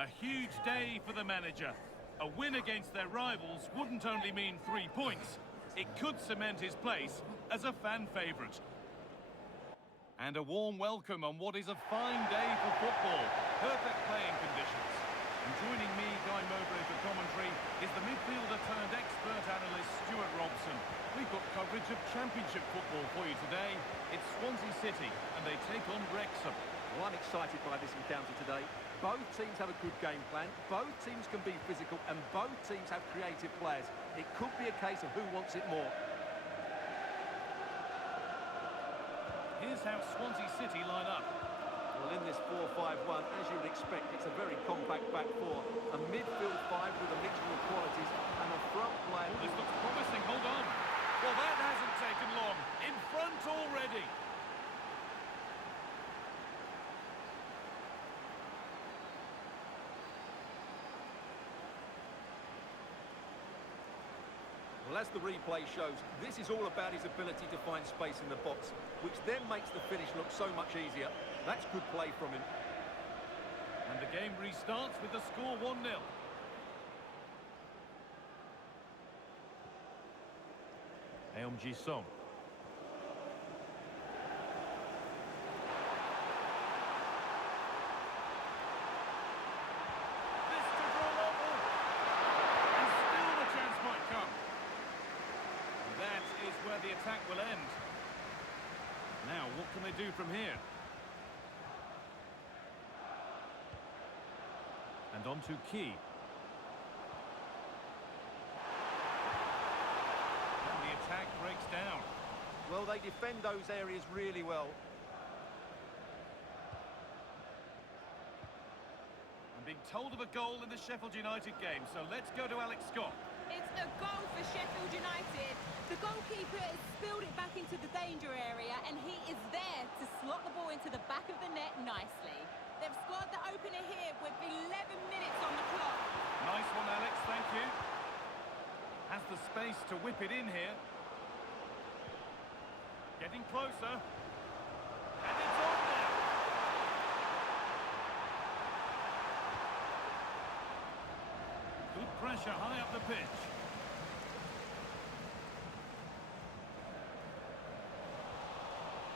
A huge day for the manager. A win against their rivals wouldn't only mean 3 points, it could cement his place as a fan favourite. And a warm welcome on what is a fine day for football. Perfect playing conditions. And joining me, Guy Mowbray, for commentary is the midfielder-turned-expert analyst Stuart Robson. We've got coverage of Championship football for you today. It's Swansea City, and they take on Wrexham. Well, I'm excited by this encounter today. Both teams have a good game plan, both teams can be physical, and both teams have creative players. It could be a case of who wants it more. Here's how Swansea City line up. Well, in this 4-5-1, as you would expect, it's a very compact back four. A midfield five with a mixture of qualities, and a front player... This looks promising, hold on. Well, that hasn't taken long. In front already. Well, as the replay shows, this is all about his ability to find space in the box, which then makes the finish look so much easier. That's good play from him. And the game restarts with the score 1-0. Eom Ji-sung. Where the attack will end. Now, what can they do from here? And on to Key. And the attack breaks down. Well, they defend those areas really well. I'm being told of a goal in the Sheffield United game, so let's go to Alex Scott. It's a goal for Sheffield United. The goalkeeper has spilled it back into the danger area, and he is there to slot the ball into the back of the net nicely. They've scored the opener here with 11 minutes on the clock. Nice one, Alex, thank you. Has the space to whip it in here. Getting closer. And it's on now. Good pressure high up the pitch.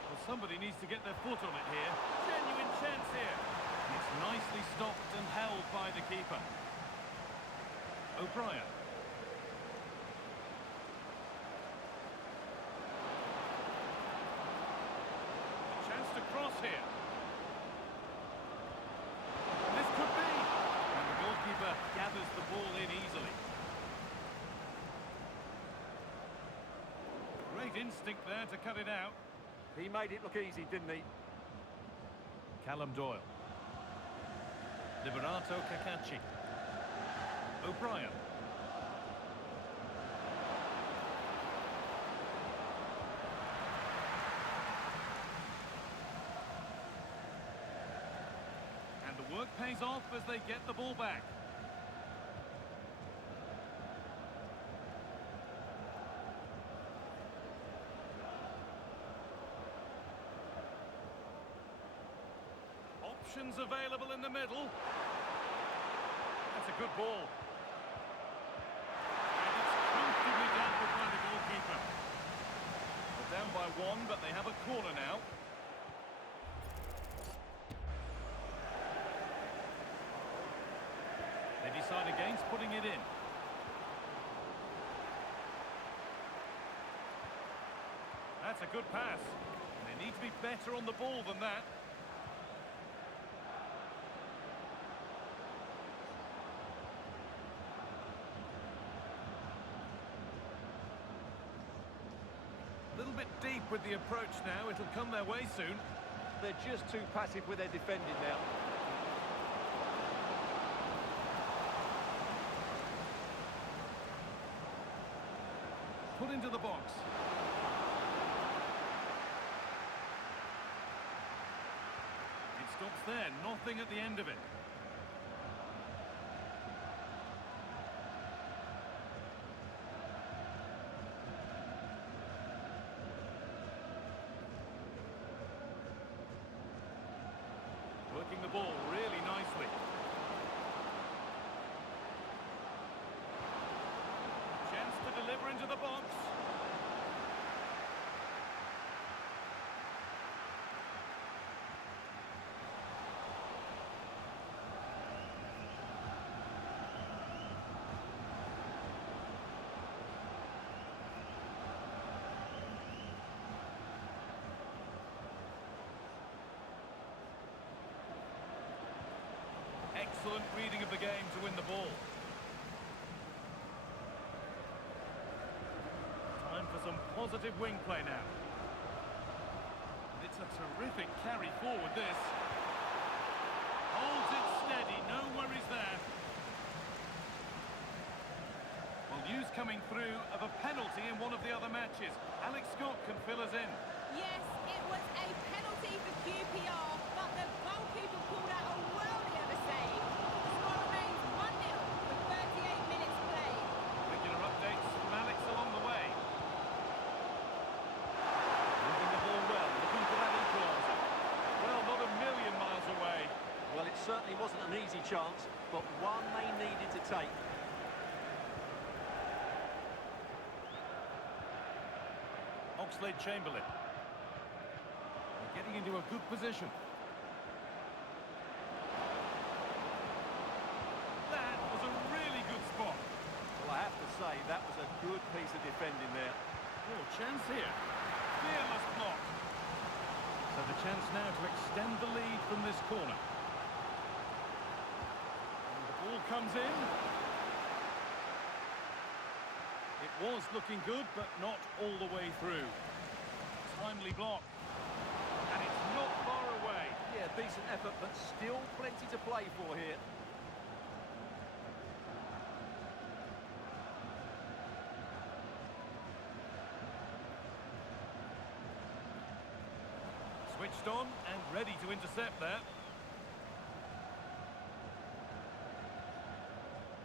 Well, somebody needs to get their foot on it here. Genuine chance here. It's nicely stopped and held by the keeper. O'Brien. A chance to cross here. This could be. And the goalkeeper gathers the ball in easily. Great instinct there to cut it out. He made it look easy, didn't he? Callum Doyle. Liberato Kakachi. O'Brien. And the work pays off as they get the ball back. Options available in the middle. That's a good ball. And it's comfortably dealt with by the goalkeeper. They're down by one, but they have a corner now. They decide against putting it in. That's a good pass. And they need to be better on the ball than that. A little bit deep with the approach now. It'll come their way soon. They're just too passive with their defending now. Put into the box. It stops there. Nothing at the end of it. Working the ball really nicely. over into the box. Excellent reading of the game to win the ball. Time for some positive wing play now. It's a terrific carry forward, this. Holds it steady, no worries there. Well, news coming through of a penalty in one of the other matches. Alex Scott can fill us in. Yes, it was a penalty for QPR, but the goalkeeper pulled out a worldly of a save. The score remains 1-0 with 38 minutes played. Regular updates from Alex along the way. Moving the ball well, looking for that equaliser. Well, not a million miles away. Well, it certainly wasn't an easy chance, but one they needed to take. Oxlade-Chamberlain. Getting into a good position. That was a really good spot. Well, I have to say, that was a good piece of defending there. Oh, chance here. Fearless block. So the chance now to extend the lead from this corner. And the ball comes in. It was looking good, but not all the way through. Timely block. And it's not far away. Yeah, decent effort, but still plenty to play for here. Switched on and ready to intercept there.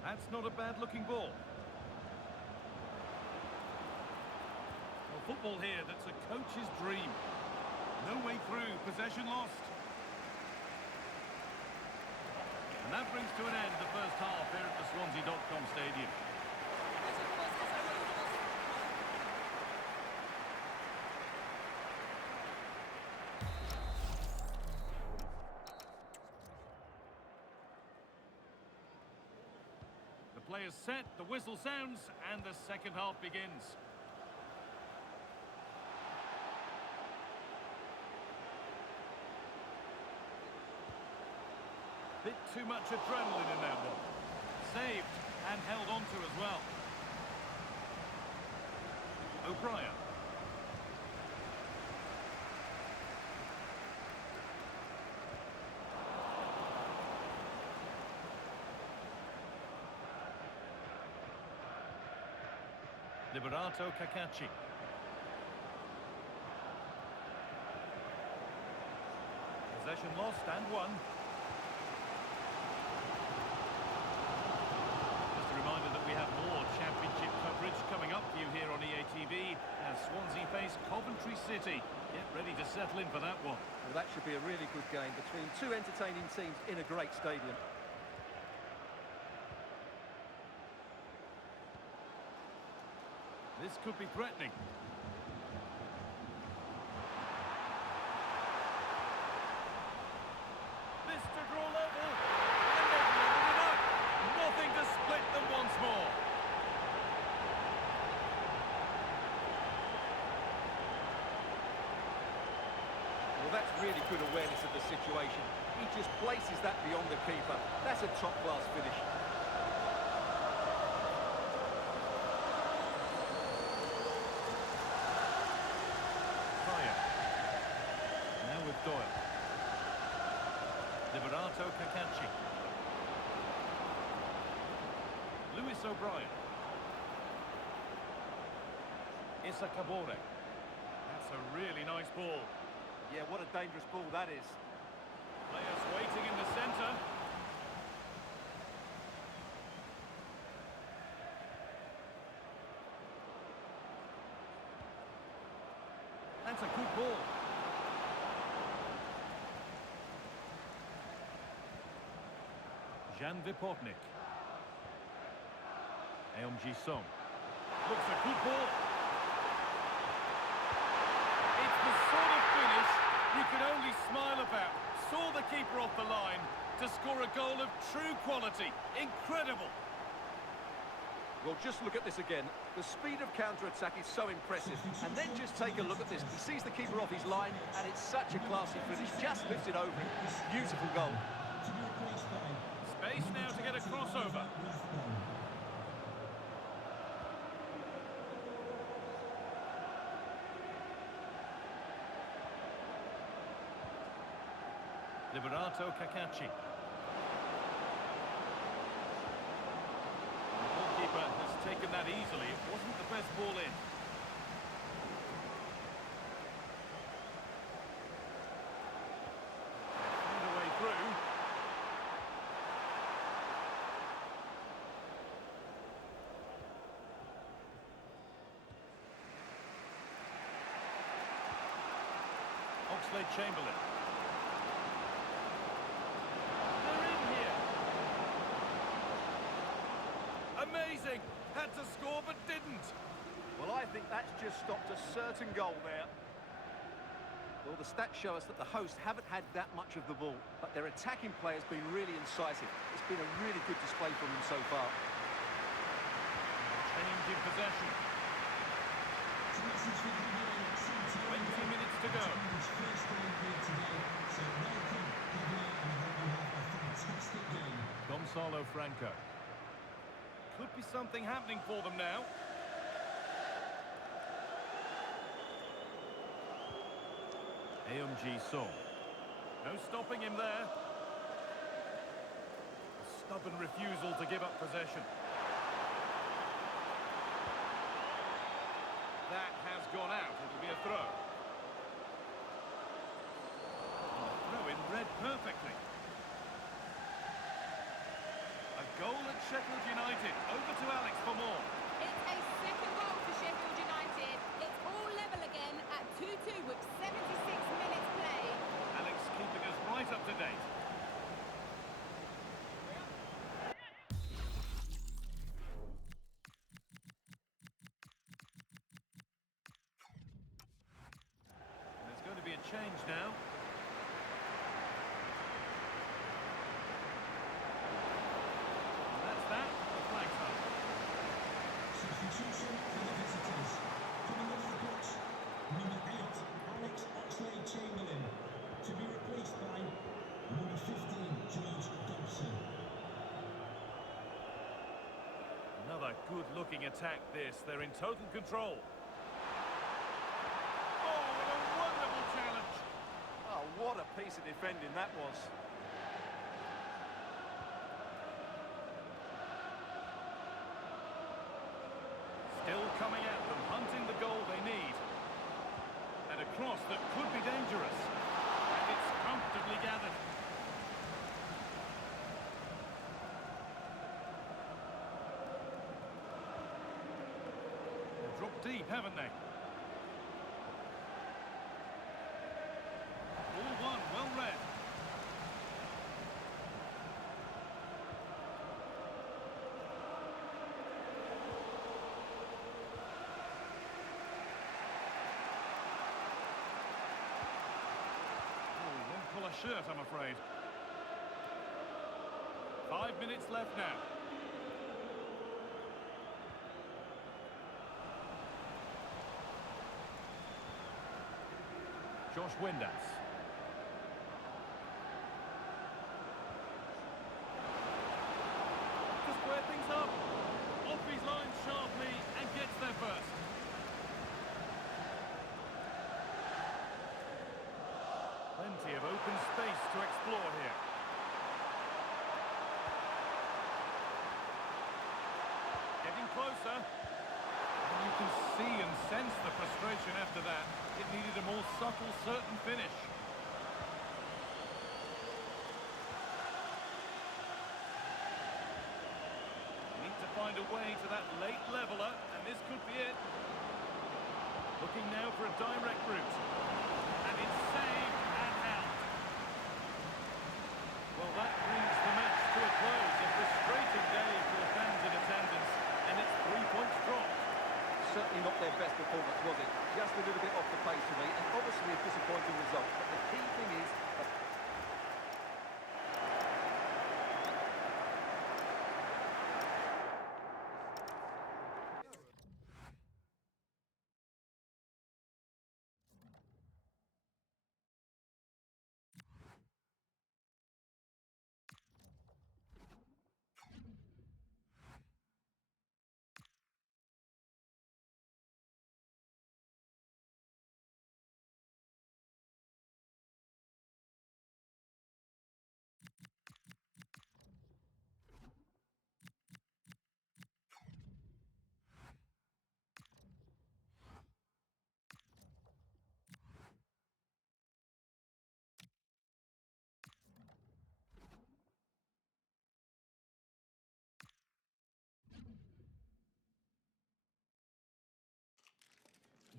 That's not a bad-looking ball. Well, football here, that's a coach's dream. No way through, possession lost. And that brings to an end the first half here at the Swansea.com stadium. The players set, the whistle sounds, and the second half begins. Bit too much adrenaline in that one. Saved and held on to as well. O'Brien. Liberato Cacaci. Possession lost and won. Just a reminder that we have more championship coverage coming up for you here on EA TV as Swansea face Coventry City. Get ready to settle in for that one. Well, that should be a really good game between two entertaining teams in a great stadium. This could be threatening. This to draw level. And they've leveled it up. Nothing to split them once more. Well, that's really good awareness of the situation. He just places that beyond the keeper. That's a top-class finish. Now with Doyle. Liberato Cacaci. Lewis O'Brien. Issa Kabore. That's a really nice ball. Yeah, what a dangerous ball that is. Players waiting in the centre. That's a good ball. Jan Vipotnik. Eom Ji-sung. Looks a good ball. It's the sort of finish you can only smile about. Saw the keeper off the line to score a goal of true quality. Incredible. Well, just look at this again. The speed of counter-attack is so impressive. And then just take a look at this. He sees the keeper off his line, and it's such a classy finish. Just lifts it over him. Beautiful goal. Space now to get a crossover. Liberato Cacaci. The goalkeeper has taken that easily. It wasn't the best ball in. Find a way through. Oxlade-Chamberlain. Amazing! Had to score but didn't. Well, I think that's just stopped a certain goal there. Well, the stats show us that the hosts haven't had that much of the ball, but their attacking play has been really incisive. It's been a really good display from them so far. Change in possession. 20 minutes to go. Gonzalo Franco. Could be something happening for them now. AMG Song. No stopping him there. A stubborn refusal to give up possession. That has gone out. It'll be a throw. And the throw-in read perfectly. A goal at Sheffield United. Over to Alex for more. It's a second goal for Sheffield United. It's all level again at 2-2 with 76 minutes play. Alex keeping us right up to date. There's going to be a change now. Substitution for the visitors. Coming off the pitch, number 8, Alex Oxlade-Chamberlain, to be replaced by number 15, George Dobson. Another good-looking attack this. They're in total control. Oh, what a wonderful challenge. Oh, what a piece of defending that was. Still coming at them, hunting the goal they need. And a cross that could be dangerous. And it's comfortably gathered. They've dropped deep, haven't they? Ball one, well read. A shirt, I'm afraid. 5 minutes left now. Josh Windass. To square things up. Off his line sharply and gets there first. Plenty of open space to explore here. Getting closer. And you can see and sense the frustration after that. It needed a more subtle, certain finish. Need to find a way to that late leveller, and this could be it. Looking now for a direct route. And it's saved. Well, that brings the match to a close. A frustrating day for the fans in attendance, and it's 3 points dropped. certainly not their best performance, was it? Just a little bit off the pace for me, and obviously a disappointing result. But the key thing is...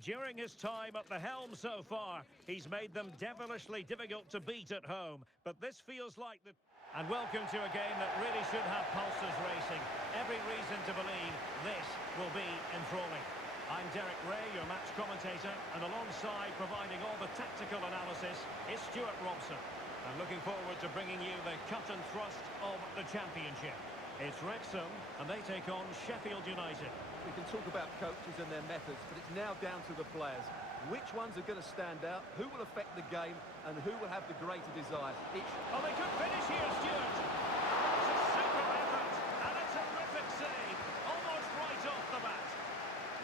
During his time at the helm so far, he's made them devilishly difficult to beat at home. But this feels like the... And welcome to a game that really should have pulses racing. Every reason to believe this will be enthralling. I'm Derek Ray, your match commentator, and alongside providing all the tactical analysis is Stuart Robson. I'm looking forward to bringing you the cut and thrust of the championship. It's Wrexham, and they take on Sheffield United. We can talk about coaches and their methods, but it's now down to the players. Which ones are going to stand out, who will affect the game, and who will have the greater desire? Oh, they could finish here, Stuart! It's a super effort, and a terrific save, almost right off the bat.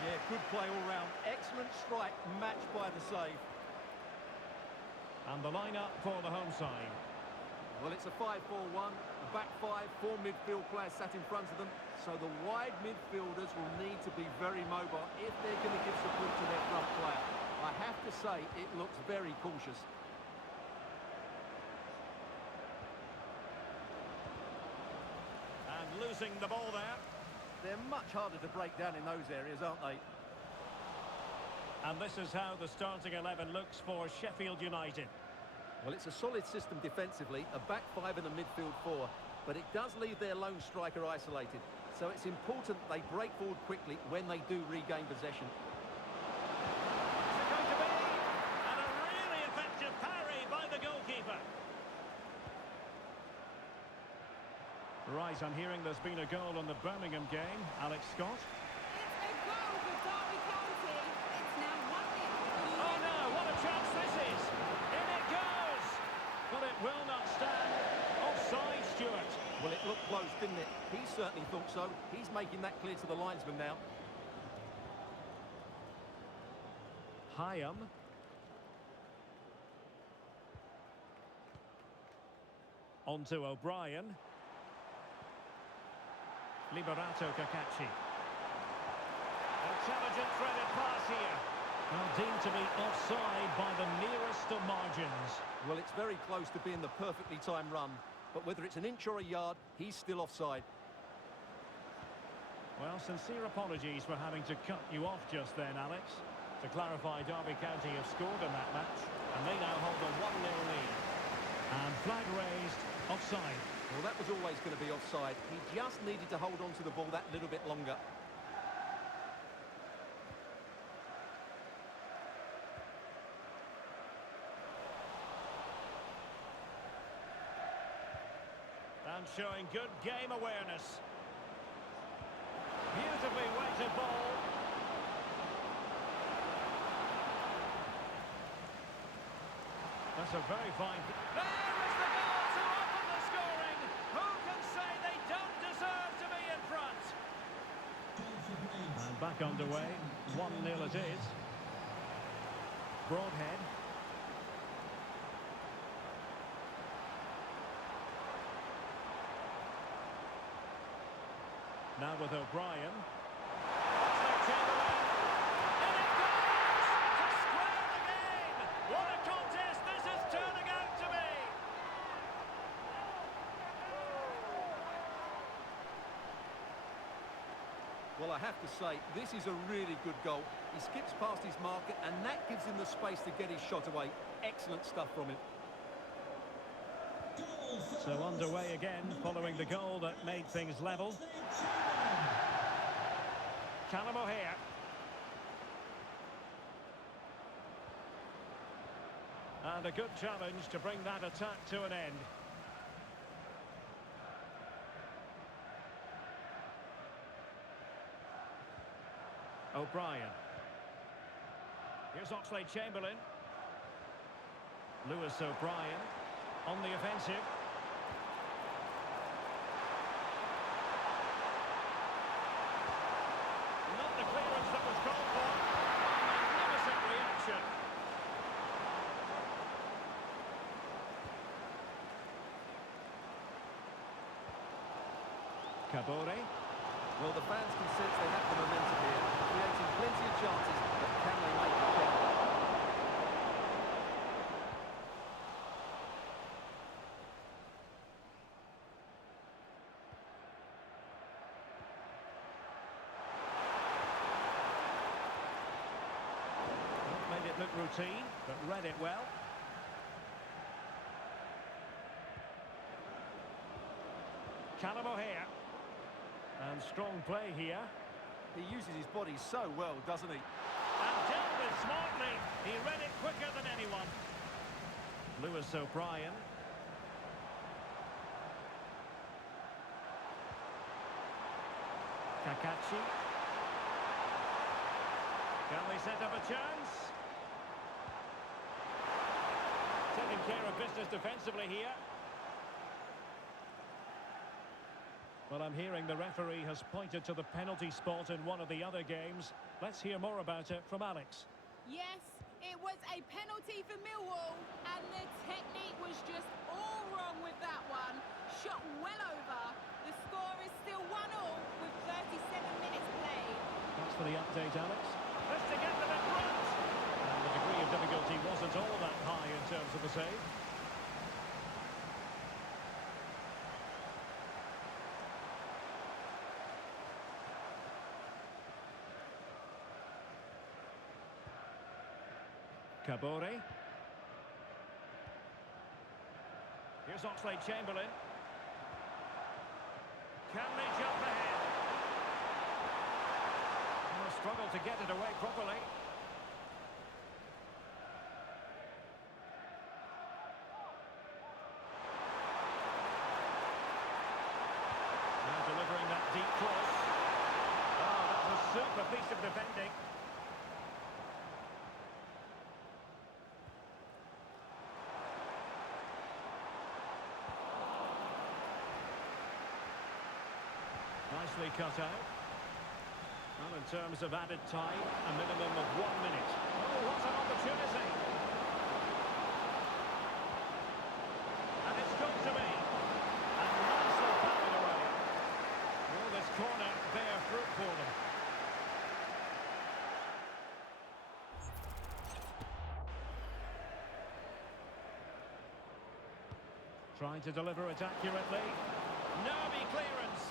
Yeah, good play all round. Excellent strike, matched by the save. And the line-up for the home side. Well, it's a 5-4-1, a back five, four midfield players sat in front of them, so the wide midfielders will need to be very mobile if they're going to give support to their front player. I have to say, it looks very cautious. And losing the ball there. They're much harder to break down in those areas, aren't they? And this is how the starting 11 looks for Sheffield United. Well, it's a solid system defensively, a back five and a midfield four, but it does leave their lone striker isolated. So it's important they break forward quickly when they do regain possession. Is it going to be? And a really effective parry by the goalkeeper. Right, I'm hearing there's been a goal on the Birmingham game. Alex Scott. It's a goal for Derby County. It's now 1-0. Oh no, what a chance this is! In it goes! But it will not stand. Offside, Stuart. Well, it looked close, didn't it? He certainly thought so. He's making that clear to the linesman now. Hyam. On to O'Brien. Liberato Cacachi. Intelligent threaded pass here. Well, deemed to be offside by the nearest of margins. Well, it's very close to being the perfectly timed run, but whether it's an inch or a yard, he's still offside. Well, sincere apologies for having to cut you off just then, Alex. To clarify, Derby County have scored in that match, and they now hold a 1-0 lead. And flag raised, offside. Well, that was always going to be offside. He just needed to hold on to the ball that little bit longer. And showing good game awareness. Beautifully weighted ball. That's a very fine... There is the goal to open the scoring! Who can say they don't deserve to be in front? And back underway. 1-0 it is. Broadhead. Now with O'Brien. Oxlade-Chamberlain. And it goes! To square the game! What a contest this is turning out to be! Well, I have to say, this is a really good goal. He skips past his marker, and that gives him the space to get his shot away. Excellent stuff from him. So underway again, following the goal that made things level. Callum O'Hare. And a good challenge to bring that attack to an end. O'Brien. Here's Oxlade-Chamberlain. Lewis O'Brien on the offensive. Not the clearance that was called for. Magnificent reaction. Kabore. Well, the fans can sense they have the momentum here, creating plenty of chances, but can they make it count? Made it look routine, but read it well. Callum O'Hare. And strong play here. He uses his body so well, doesn't he? And dealt with smartly. He read it quicker than anyone. Lewis O'Brien. Kakachi. Can they set up a chance? Taking care of business defensively here. Well, I'm hearing the referee has pointed to the penalty spot in one of the other games. Let's hear more about it from Alex. Yes, it was a penalty for Millwall, and the technique was just all wrong with that one. Shot well over. The score is still 1-1 with 37 minutes played. Thanks for the update, Alex. Let's to get them in front. And the degree of difficulty wasn't all that high in terms of the save. Kabore. Here's Oxlade-Chamberlain. Can they jump ahead? Well, struggle to get it away properly. Now delivering that deep cross. Oh, that's a super piece of defending. Nicely cut out. Well, in terms of added time, a minimum of 1 minute. Oh, what an opportunity! And it's got to be. And nicely pounded away. Well, this corner bear fruit for them. Trying to deliver it accurately. Nervy clearance.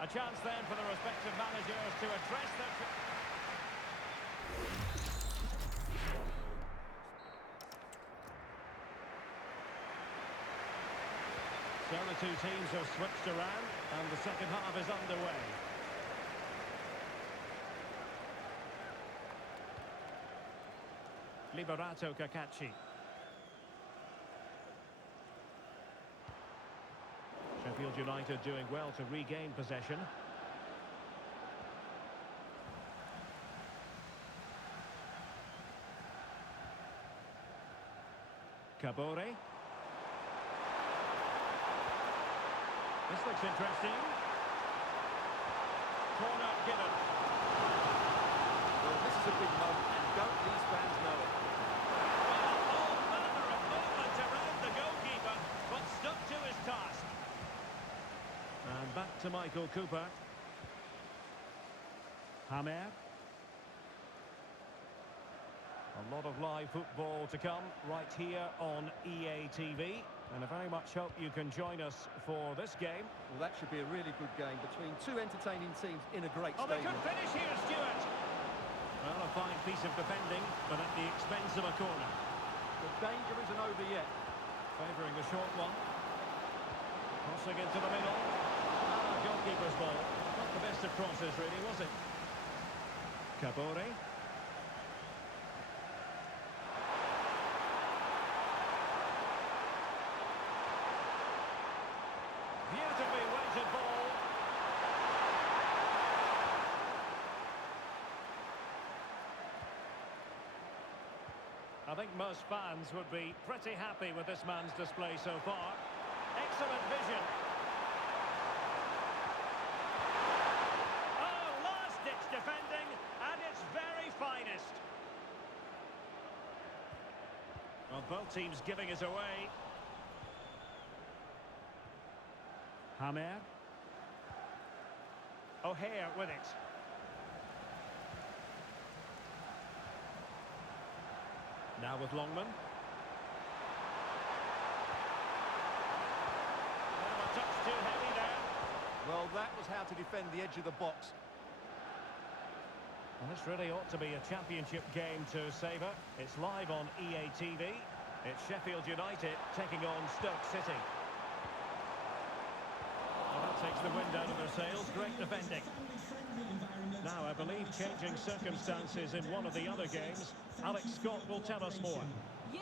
A chance then for the respective managers to address their... So the two teams have switched around and the second half is underway. Liberato Kakachi. Sheffield United doing well to regain possession. Kabore. This looks interesting. Corner given. Well, this is a big moment, and don't these fans know it? Well, all manner of movement around the goalkeeper, but stuck to his task. And back to Michael Cooper. Hamer. A lot of live football to come right here on EA TV. And I very much hope you can join us for this game. Well, that should be a really good game between two entertaining teams in a great Oh, they stadium. could finish here, Stuart. Well, a fine piece of defending, but at the expense of a corner. The danger isn't over yet. Favouring the short one. Crossing into the middle. Goalkeeper's ball. Not the best of crosses, really, was it? Kabore. Beautifully weighted ball. I think most fans would be pretty happy with this man's display so far. Excellent vision. Oh, last-ditch defending at its very finest. Well, both teams giving it away. Hamer. O'Hare with it. Now with Longman. Well, a touch too heavy there. Well, that was how to defend the edge of the box. Well, this really ought to be a championship game to savour. It's live on EA TV. It's Sheffield United taking on Stoke City. Well, that takes the wind out of their sails. Great defending. Now, I believe changing circumstances in one of the other games. Alex Scott will tell us more. Yeah,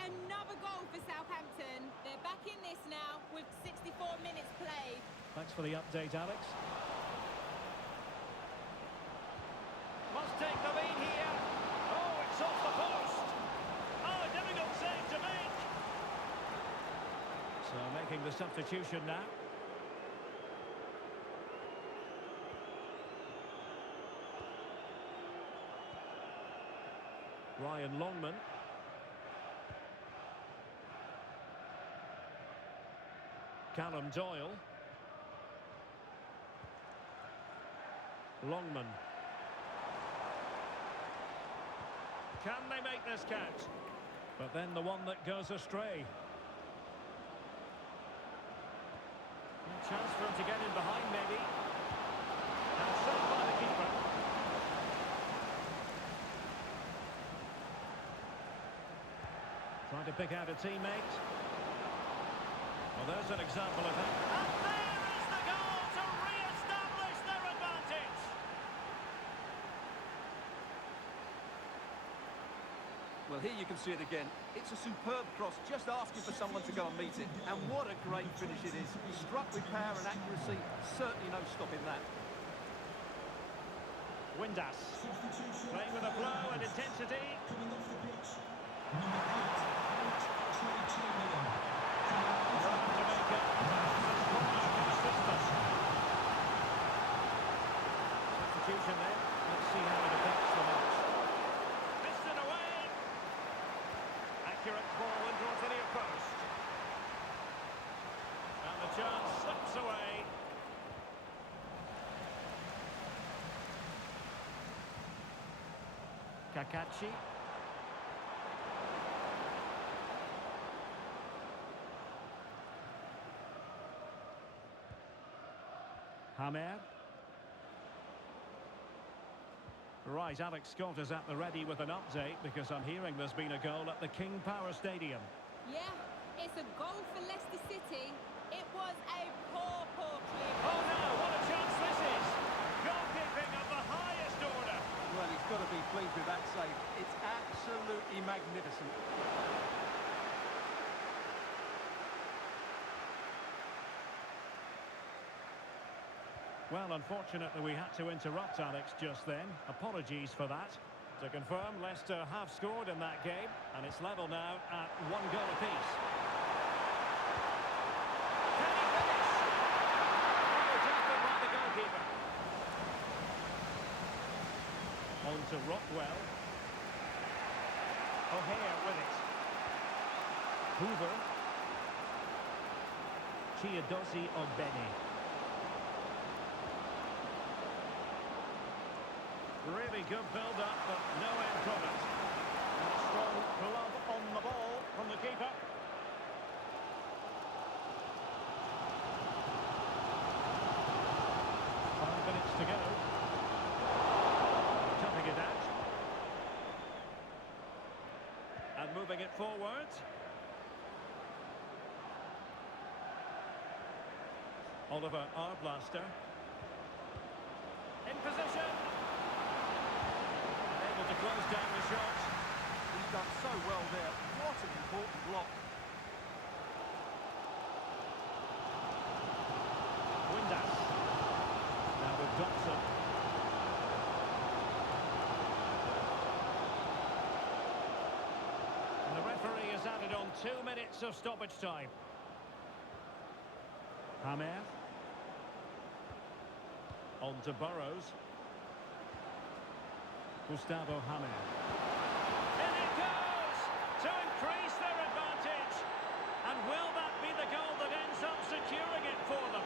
another goal for Southampton. They're back in this now with 64 minutes played. Thanks for the update, Alex. Must take the lead here. Oh, it's off the post. Oh, a difficult save to make. So making the substitution now. Ryan Longman. Callum Doyle. Longman. Can they make this count? But then the one that goes astray. A chance for him to get in behind, maybe. And saved by the keeper. Trying to pick out a teammate. Well, there's an example of that. And there is the goal to re-establish their advantage. Well, here you can see it again. It's a superb cross, just asking for someone to go and meet it. And what a great finish it is. Struck with power and accuracy, certainly no stopping that. Windass, playing with a flow and intensity. Coming off the pitch, number 8, Alex Chamberlain. Substitution then. Let's see how it affects the match. Missed it away. Accurate ball in towards the near post. And the chance slips away. Kakachi. Hamer. Right, Alex Scott is at the ready with an update because I'm hearing there's been a goal at the King Power Stadium. Yeah, it's a goal for Leicester City. It was a poor clear. Oh no, what a chance this is! Goalkeeping of the highest order. Well, he's got to be pleased with that save. It's absolutely magnificent. Well, unfortunately, we had to interrupt Alex just then. Apologies for that. To confirm, Leicester have scored in that game, and it's level now at 1 goal apiece. Can he finish? Oh, tackled by the goalkeeper. On to Rockwell. O'Hare with it. Hoover. Chiedozie Ogbene. Really good build-up, but no end product. And a strong glove on the ball from the keeper. 5 minutes to go. Tapping it out. And moving it forward. Oliver Arblaster. In position. Able to close down the shot. He's done so well there. What an important block. 2 minutes of stoppage time. Hamer. On to Burrows. Gustavo Hamer. In it goes! To increase their advantage. And will that be the goal that ends up securing it for them?